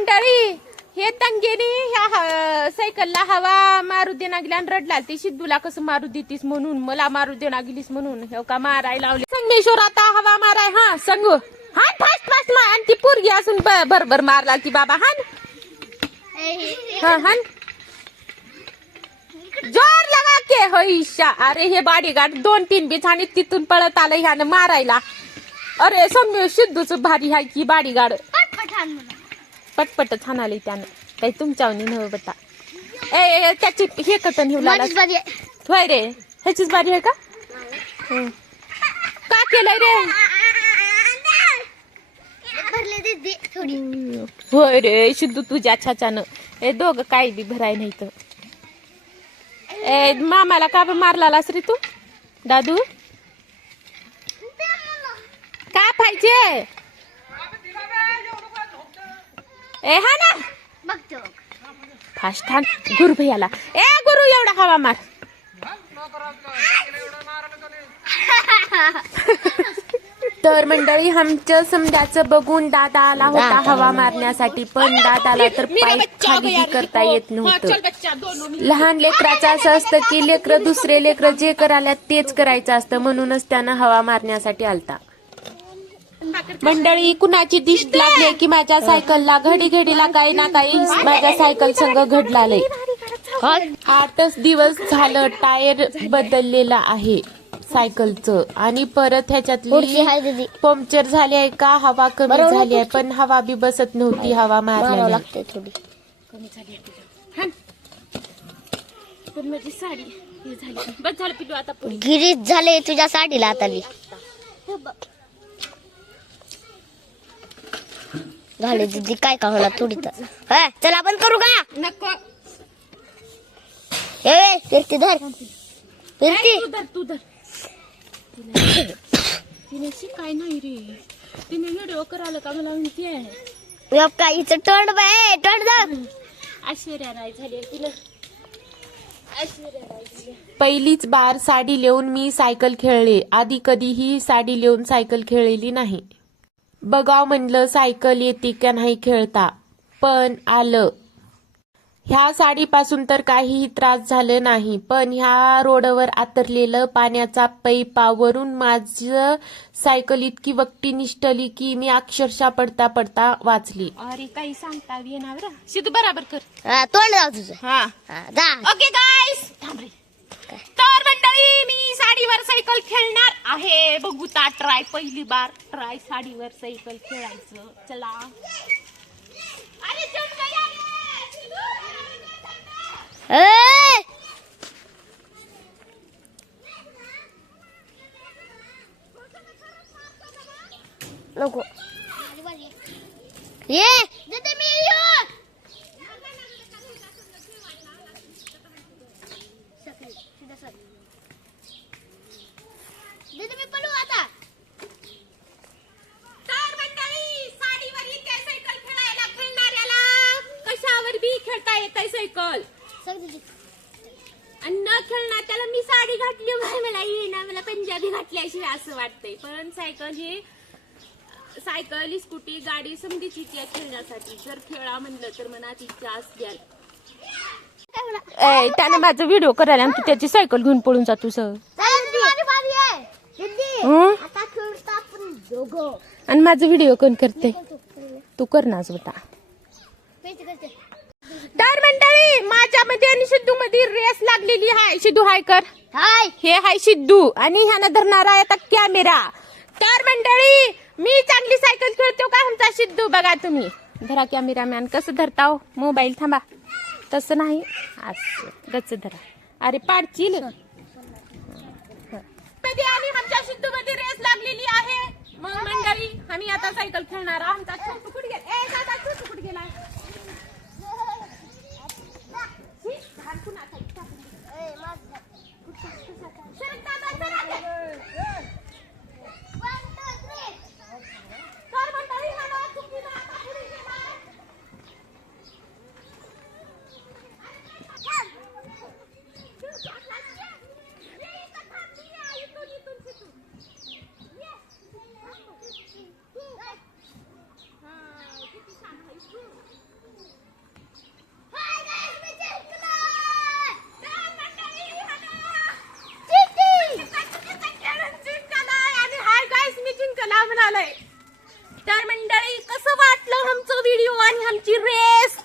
मंडळी हे तंगेनी ह्या सायकलला हवा मारू दे गेली आणि रडला ती सिद्धूला कसं मारू देतीस म्हणून मला मारू दे गेलीस म्हणून. हे का मारायला लावली? संगमेश्वर आता हवा माराय हा संगू. हा फास्ट फास्ट मार आणि ती पोरगी असून भरभर मार ती बाबा. हान. हा हान. जोर लगा के होईशा अरे हे बाडीगाड दोन तीन बीच आणि तिथून पळत आलं ह्यानं मारायला. अरे संगमेश सिद्धूच भारी हाय की बाडीगाड पटपट छान आली त्यानं काही तुमच्यावनी नव बटा. ए ए, त्याची हे कटन होय रे. ह्याचीच बारी आहे का? हं. का केलंय रे? होय रे सिद्धू तुझ्या छाच्यानं. ए दोघं काही बी भराय नाही तर ए मामाला का बरं मारलास रे तू? दादू? का पाहिजे? ए हा ना. फास्ट थान गुरु भैयाला ए गुरु एवढा हवा मार. तर मंडळी आमच्या समजाचं बघून दादा आला होता हवा मारण्यासाठी पण दादाला तर पाईप खाली करता येत नव्हतं. लहान लेकराचं असं असतं की लेकरं दुसरे लेकरं जे करायला तेच करायचं असतं म्हणूनच त्यानं हवा मारण्यासाठी आलता. मंडळी कुणाची दिश लागली की माझ्या सायकलला घडी घडीला काही ना काही माझ्या सायकल संग घडलालय आठच दिवस झालं टायर बदललेला आहे सायकलचं आणि परत ह्याच्यातली पंक्चर झाली आहे का? हवा कमी झाली आहे पण हवा बी बसत नव्हती हवा मारल्याने लागते थोडी. पण माझी साडी हे झाली. बस झालं पिलू आता गिरीत झाले तुझ्या साडीला आताली झाले दीदी काय का होणार थोडी तर. हा, चल आपण करू का? नको. ए फिरती धर. फिरती. तू धर तिने तिने शिकाय नाही रे. तिने व्हिडिओ करायला का मला म्हणते गप का हिचं तोंड बाय तोंड ऐश्वर्या राय झाली तिला. पहिलीच बार साडी लिहून मी सायकल खेळले. आधी कधीही साडी लिहून सायकल खेळलेली नाही. बघाव म्हणलं सायकल येते का नाही खेळता. पण आलं. ह्या साडीपासून तर काहीही त्रास झाले नाही पण ह्या रोडवर आतरलेलं पाण्याचा पैपावरून माझं सायकल इतकी वक्टी निष्ठली की मी अक्षरशः पडता पडता वाचली. अरे काही सांगता येणार सिद्धू बराबर कर. हा, तोंड दाब तुझं. हा. हा, जा. ओके गाईस तर मंडळी मी साडीवर सायकल खेळणार आहे. बघू ता ट्राय पहिली बार ट्राय साडीवर सायकल खेळायचं. चला! नको. ये तर मंडळी साडीवर इथे सायकल खेळायला खेळणाऱ्याला कशावर बी खेळता सायकल आणि न खेळणार त्याला मी साडी घातली म्हणजे मला येणार मला पंजाबी घातल्याशिवाय असं वाटतंय. पण सायकल ही सायकल स्कूटी गाडी समजीची इच्छा खेळण्यासाठी. जर खेळा म्हणलं तर मनात इच्छा असल्या त्याने माझा व्हिडिओ करायला आणि तू त्याची सायकल घेऊन पळून जातो सर. हं? आणि माझा व्हिडिओ कोण करते. तू कर नाच बेटा तर मंडळी माझ्यामध्ये आणि सिद्धू मध्ये रेस लागलेली आहे. सिद्धू हाय कर. हाय हे हाय सिद्धू आणि ह्यानं धरणार आहे आता कॅमेरा तर मंडळी मी चांगली सायकल खेळतो का आमचा सिद्धू? बघा तुम्ही. धरा कॅमेरामॅन कसं धरता मोबाईल थांबा. तसं नाही? असं. गच धरा. अरे पाडचील. कधी आणि आमच्या सिद्धू मध्ये रेस लागलेली आहे. मग मंडळी आम्ही आता सायकल खेळणार आहोत. आमचा छोटू कुठे गेला? ए दादा छोटू कुठे गेला? ही, लहान कुणाचा इच्छा. शरद दादा, चला. तर मंडळी हा नवा चुकीचा आता पुढे गेला. झालंय तर मंडळी कसं वाटलं आमचं व्हिडिओ आणि आमची रेस